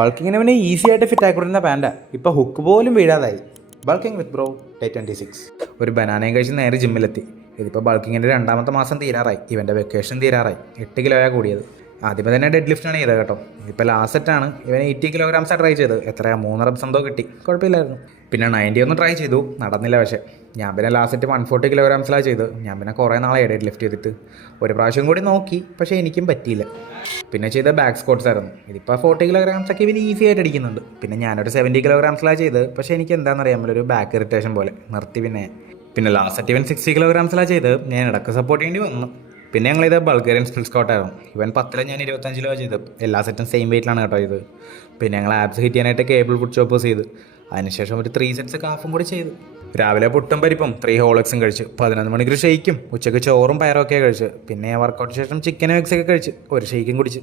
ബൾക്കിങ്ങിന് പിന്നെ ഈസി ആയിട്ട് ഫിറ്റ് ആയിക്കൊണ്ടിരുന്ന പാന്റാ ഇപ്പോൾ ഹുക്ക് പോലും വീഴാതായി. Bulking with bro day twenty six ഒരു ബനാനയും കഴിച്ച് നേരെ ജിമ്മിലെത്തി ഇതിപ്പോൾ ബൾക്കിങ്ങിന്റെ രണ്ടാമത്തെ മാസം തീരാറായി. ഇവന്റെ വെക്കേഷൻ തീരാറായി. എട്ട് കിലോയാണ് കൂടിയത്. ആദ്യമേ തന്നെ ഡെഡ് ലിഫ്റ്റ് ആണ് ചെയ്തത് കേട്ടോ. ഇപ്പോൾ ലാസ്റ്റ് ആണ്. ഇവൻ എയ്റ്റി കിലോഗ്രാംസാണ് ട്രൈ ചെയ്തത്. എത്രയാ? മൂന്നര എന്തോ കിട്ടി. കുഴപ്പമില്ലായിരുന്നു. പിന്നെ നയന്റി ഒന്ന് ട്രൈ ചെയ്തു. നടന്നില്ല പക്ഷേ. ഞാൻ പിന്നെ ലാസ്റ്റ് സെറ്റ് വൺ ഫോർട്ടി കിലോഗ്രാംസിലാണ് ചെയ്തത്. ഞാൻ പിന്നെ കുറേ നാളെ ഡെഡ് ലിഫ്റ്റ് ചെയ്തിട്ട്. ഒരു പ്രാവശ്യം കൂടി നോക്കി. പക്ഷേ എനിക്കും പറ്റിയില്ല. പിന്നെ ചെയ്ത ബാക്ക് സ്കോട്ട്സ് ആയിരുന്നു. ഇതിപ്പോൾ ഫോർട്ടി കിലോഗ്രാംസൊക്കെ ഇവന് ഈസി ആയിട്ട് അടിക്കുന്നുണ്ട്. പിന്നെ ഞാനൊരു സെവന്റി കിലോഗ്രാംസിലാണ് ചെയ്ത് പക്ഷേ എനിക്ക് എന്താണെന്ന് അറിയാൻ ഒരു ബാക്ക് ഇറിറ്റേഷൻ പോലെ. നിർത്തി പിന്നെ. പിന്നെ ലാസ്റ്റ് സെറ്റ് ഇവൻ സിക്സ്റ്റി കിലോഗ്രാംസിലാണ് ചെയ്ത് ഞാൻ ഇടയ്ക്ക് സപ്പോർട്ട് ചെയ്യേണ്ടി വന്നു. പിന്നെ ഞങ്ങളിത് ബൾഗേറിയൻ സ്പിൽ സ്കോട്ടായിരുന്നു ഇവൻ പത്തിലും ഞാൻ ഇരുപത്തഞ്ച് കിലോ ചെയ്ത് എല്ലാ സെറ്റും സെയിം വെയിറ്റിലാണ് കേട്ടോ ഇത്. പിന്നെ ഞങ്ങൾ ആപ്സ് ഹിറ്റ് ചെയ്യാനായിട്ട് കേബിൾ ഫുഡ് ഷോപ്പ് ചെയ്ത്. അതിനുശേഷം ഒരു ത്രീ സെറ്റ്സ് കാഫും കൂടി ചെയ്തു. രാവിലെ പുട്ടും പരിപ്പും ത്രീ ഹോളക്സും കഴിച്ച്. പതിനൊന്ന് മണിക്ക് ഷെയ്ക്കും ഉച്ചയ്ക്ക് ചോറും പയറൊക്കെ കഴിച്ച്. പിന്നെ വർക്കൗട്ടിന് ശേഷം ചിക്കൻ എഗ്സ് ഒക്കെ കഴിച്ച്. ഒരു ഷെയ്ക്കും കുടിച്ച്.